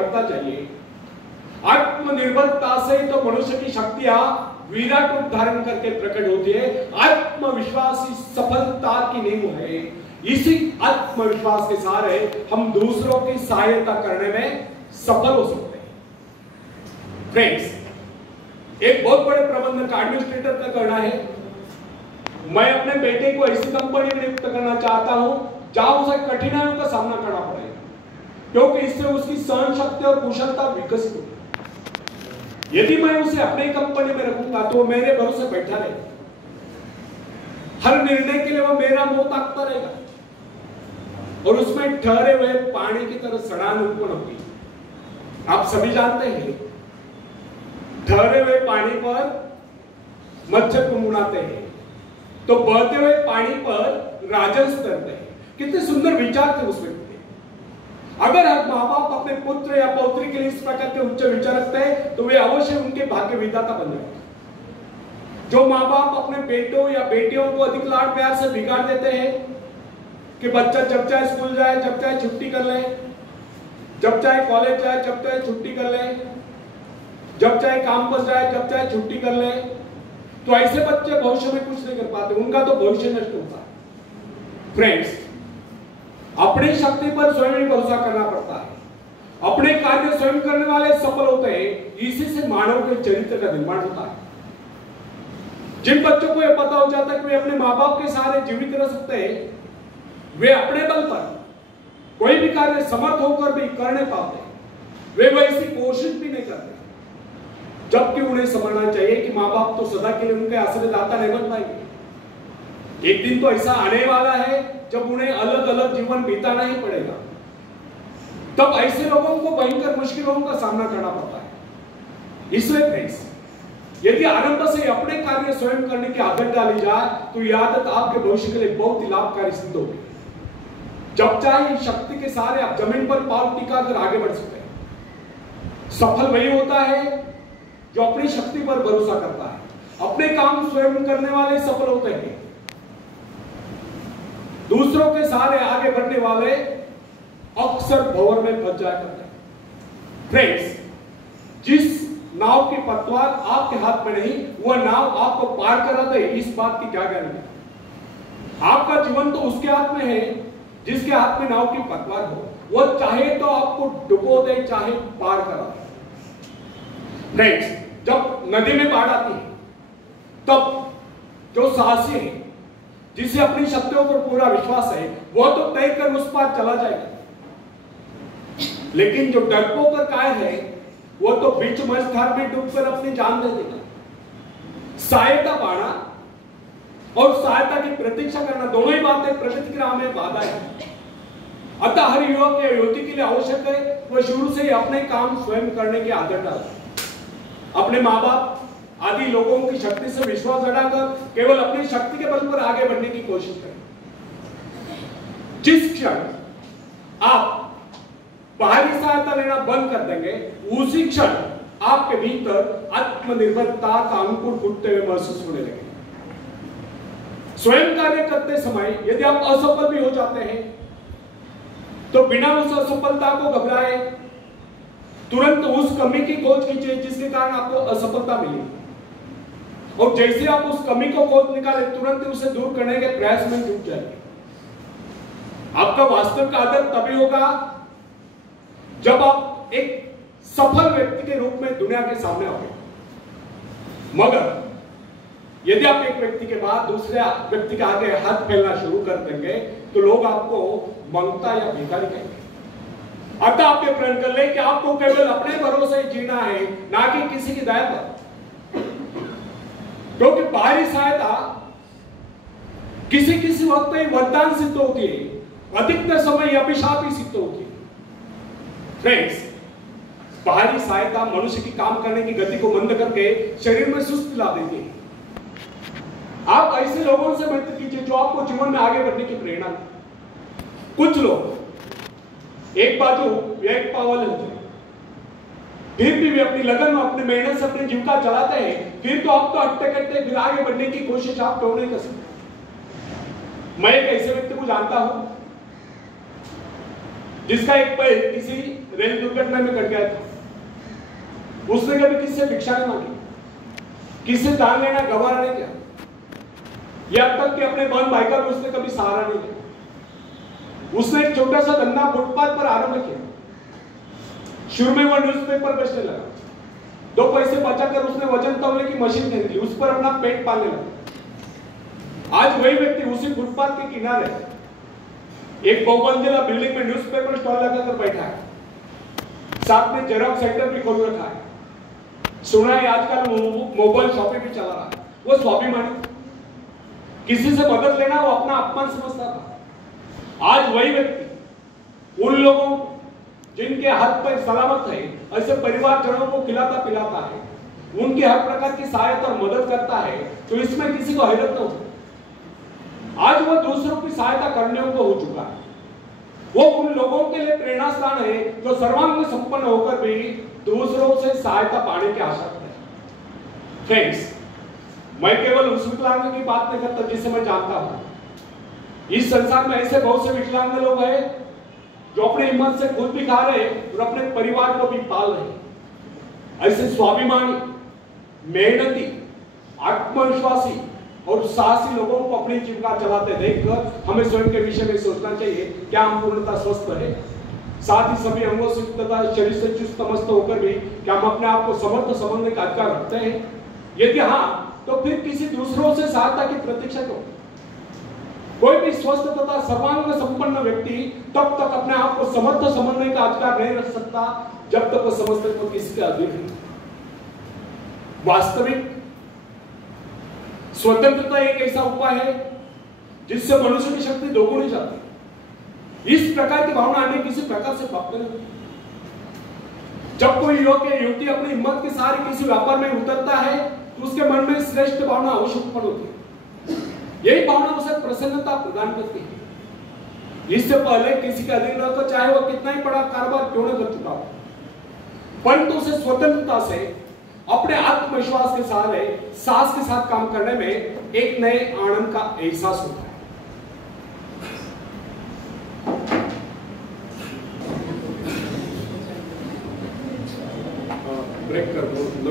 बढ़ता जाइए। आत्मनिर्भरता से तो मनुष्य की शक्तियां विराट रूप धारण करके प्रकट होती है। आत्मविश्वास ही सफलता की नींव है। इसी आत्मविश्वास के सहारे हम दूसरों की सहायता करने में सफल हो सकते हैं। फ्रेंड्स, एक बहुत बड़े प्रबंधक का, एडमिनिस्ट्रेटर का कहना है, मैं अपने बेटे को ऐसी कंपनी में नियुक्त करना चाहता हूं जहां उसे कठिनाइयों का सामना करना पड़ेगा, क्योंकि इससे उसकी सहन शक्ति और कुशलता विकसित होगी। यदि मैं उसे अपनी कंपनी में रखूंगा तो वो मेरे भरोसे बैठा रहेगा, हर निर्णय के लिए वो मेरा मुंह ताकता रहेगा और उसमें ठहरे हुए पानी की तरह सड़ान उत्पन्न होगी। आप सभी जानते हैं, ठहरे हुए पानी पर मच्छर कुनकुनाते हैं तो बहते हुए पानी पर राजहंस करते हैं। कितने सुंदर विचार थे उस व्यक्ति। अगर हर माँ बाप अपने पुत्र या पौत्री के लिए इस प्रकार के उच्च विचार रखते हैं तो वे अवश्य उनके भाग्य विधाता बन जाएंगे। जो माँ बाप अपने बेटों या बेटियों को अधिक लाड प्यार से बिगाड़ देते हैं कि बच्चा जब चाहे स्कूल जाए, जब चाहे छुट्टी कर ले, जब चाहे कॉलेज जाए, जब चाहे छुट्टी कर ले, जब चाहे काम पर जाए, जब चाहे छुट्टी कर ले, तो ऐसे बच्चे भविष्य में कुछ नहीं कर पाते, उनका तो भविष्य नष्ट होता है। फ्रेंड्स, अपनी शक्ति पर स्वयं ही भरोसा करना पड़ता है। अपने कार्य स्वयं करने वाले सफल होते हैं। इसी से मानव के चरित्र का निर्माण होता है। जिन बच्चों को यह पता हो जाता है कि वे अपने माँ बाप के सहारे जीवित रह सकते हैं, वे अपने बल पर कोई भी कार्य समर्थ होकर भी कर नहीं पाते, वे वैसी कोशिश भी नहीं करते। जबकि उन्हें समझना चाहिए कि माँ बाप तो सदा के लिए उनके आश्रयदाता नहीं बन पाएंगे। एक दिन तो ऐसा आने वाला है जब उन्हें अलग अलग जीवन बिताना ही पड़ेगा। तब ऐसे लोगों को भयंकर मुश्किलों का सामना करना पड़ता है। इसलिए फ्रेंड्स, यदि आरंभ से अपने कार्य स्वयं करने की आदत डाली जाए तो यह आदत आपके भविष्य के लिए बहुत ही लाभकारी सिद्ध होगी। जब चाहे शक्ति के सहारे आप जमीन पर पांव टिकाकर आगे बढ़ सकते हैं। सफल वही होता है जो अपनी शक्ति पर भरोसा करता है। अपने काम स्वयं करने वाले सफल होते हैं। दूसरों के सहारे आगे बढ़ने वाले अक्सर भंवर में फंस जाया करते हैं। फ्रेंड्स, जिस नाव की पतवार आपके हाथ में नहीं, वह नाव आपको पार करा दे, इस बात की क्या गारंटी? आपका जीवन तो उसके हाथ में है जिसके हाथ में नाव की पतवार हो। वह चाहे तो आपको डुबो दे, चाहे पार करा दे। फ्रेंड्स, जब नदी में बाढ़ आती है तब जो साहसी है, जिसे अपनी शक्तियों पर पूरा विश्वास है, वह तो तय कर उस पार चला जाएगा। लेकिन जो डरपोक और कायर है, वो तो बीच मझधार में डूबकर अपनी जान दे देगा। सहायता पाना और सहायता की प्रतीक्षा करना, दोनों ही बातें प्रकृति की राह में बाधा है। अतः हर युवक या युवती के लिए आवश्यक है वह शुरू से ही अपने काम स्वयं करने की आदत डाले। अपने माँ बाप आदि लोगों की शक्ति से विश्वास हटाकर केवल अपनी शक्ति के बल पर आगे बढ़ने की कोशिश करें। जिस क्षण आप बाहरी सहायता लेना बंद कर देंगे, उसी क्षण आपके भीतर आत्मनिर्भरता का अंकुर फूटते हुए महसूस होने लगेगा। स्वयं कार्य करते समय यदि आप असफल भी हो जाते हैं तो बिना उस असफलता को घबराए तुरंत उस कमी की खोज कीजिए जिसके कारण आपको असफलता मिली, और जैसे आप उस कमी को खोज निकाले तुरंत उसे दूर करने के प्रयास में जुट जाइए। आपका वास्तविक आदर तभी होगा जब आप एक सफल व्यक्ति के रूप में दुनिया के सामने आओगे। मगर यदि आप एक व्यक्ति के बाद दूसरे व्यक्ति के आगे हाथ फैलना शुरू कर देंगे तो लोग आपको मंगता या भिखारी कहेंगे। अतः आप ये प्रण कर ले कि आपको केवल अपने भरोसे जीना है, ना कि किसी की दया पर। क्योंकि बाहरी सहायता किसी वक्त वरदान सिद्ध होती है, अधिकतर समय अभिशाप ही सिद्ध होती है। फ्रेंड्स, बाहरी सहायता मनुष्य की काम करने की गति को मंद करके शरीर में सुस्ती ला देती है। आप ऐसे लोगों से मित्र कीजिए जो आपको जीवन में आगे बढ़ने की प्रेरणा दे। कुछ लोग एक बाजू एक पावल होते हैं, फिर भी वे अपनी लगन और अपनी मेहनत से अपनी जीविका चलाते हैं, फिर तो आप तो हटते कटते फिर आगे बढ़ने की कोशिश आप क्यों नहीं कर सकते। मैं एक ऐसे व्यक्ति को जानता हूं जिसका एक पैर किसी रेल दुर्घटना में कट गया था। उसने कभी किससे भिक्षा नहीं मांगी, किससे दान लेना गवारा नहीं किया, यहां तक कि अपने बहन भाई का भी उसने कभी सहारा नहीं दिया। उसने एक छोटा सा धंधा फुटपाथ पर आरंभ किया। शुरू में वो न्यूज़पेपर बेचने लगा, 2 पैसे बचाकर उसने वजन तौलने की मशीन खरीदी, उस पर अपना पेट पालने लगा। आज वही व्यक्ति उसी फुटपाथ के किनारे एक बहुमंजिला बिल्डिंग में न्यूज़पेपर स्टॉल लगाकर बैठा है, साथ में जेरॉक्स सेंटर भी खोल रखा है। सुना है आजकल मोबाइल शॉपिंग भी चला रहा है। वो स्वाभिमानी, किसी से मदद लेना वो अपना अपमान समझता था। आज वही व्यक्ति उन लोगों जिनके हाथ पर सलामत है, ऐसे परिवारजनों को खिलाता पिलाता है, उनकी हर प्रकार की सहायता और मदद करता है, तो इसमें किसी को हैरत न हो। आज वो दूसरों की सहायता करने को हो चुका है। वो उन लोगों के लिए प्रेरणा स्थान है जो सर्वांग संपन्न होकर भी दूसरों से सहायता पाने की आशा करते हैं। फ्रेंड्स, मैं केवल उस विकलांग की बात नहीं करता जिसे मैं जानता हूं। इस संसार में ऐसे बहुत से विकलांग लोग हैं जो अपने हिम्मत से खुद भी खा रहे और अपने परिवार को भी पाल रहे। ऐसे स्वाभिमानी, मेहनती, आत्मविश्वासी और साहसी लोगों को अपनी जीविका चलाते देखकर हमें स्वयं के विषय में सोचना चाहिए, क्या हम पूर्णतः स्वस्थ है? साथ ही सभी अंगों से तथा शरीर से चुस्त मस्त होकर भी क्या हम अपने आप को समर्थ समझने का अधिकार रखते हैं? यदि हाँ, तो फिर किसी दूसरों से सहायता की प्रतीक्षा करो। कोई भी स्वस्थ तथा सर्वांग संपन्न व्यक्ति तब तक अपने आप को समर्थ समझने का अधिकार नहीं रख सकता जब तक वो समझते तो किसी के अधीन है। वास्तविक स्वतंत्रता एक ऐसा उपाय है जिससे मनुष्य की शक्ति दोगुनी जाती है। इस प्रकार की भावना अन्य किसी प्रकार से प्राप्त नहीं होती। जब कोई युवक या युवती अपनी हिम्मत के सहारे किसी व्यापार में उतरता है तो उसके मन में श्रेष्ठ भावना अवश्य उत्पन्न होती है। यही भावना उसे प्रसन्नता प्रदान करती है। इससे पहले किसी के अधीन रहकर चाहे वो कितना ही बड़ा कारोबार क्यों न कर चुका हो, परंतु उसे स्वतंत्रता से अपने आत्मविश्वास के सहारे साहस के साथ काम करने में एक नए आनंद का एहसास होता है।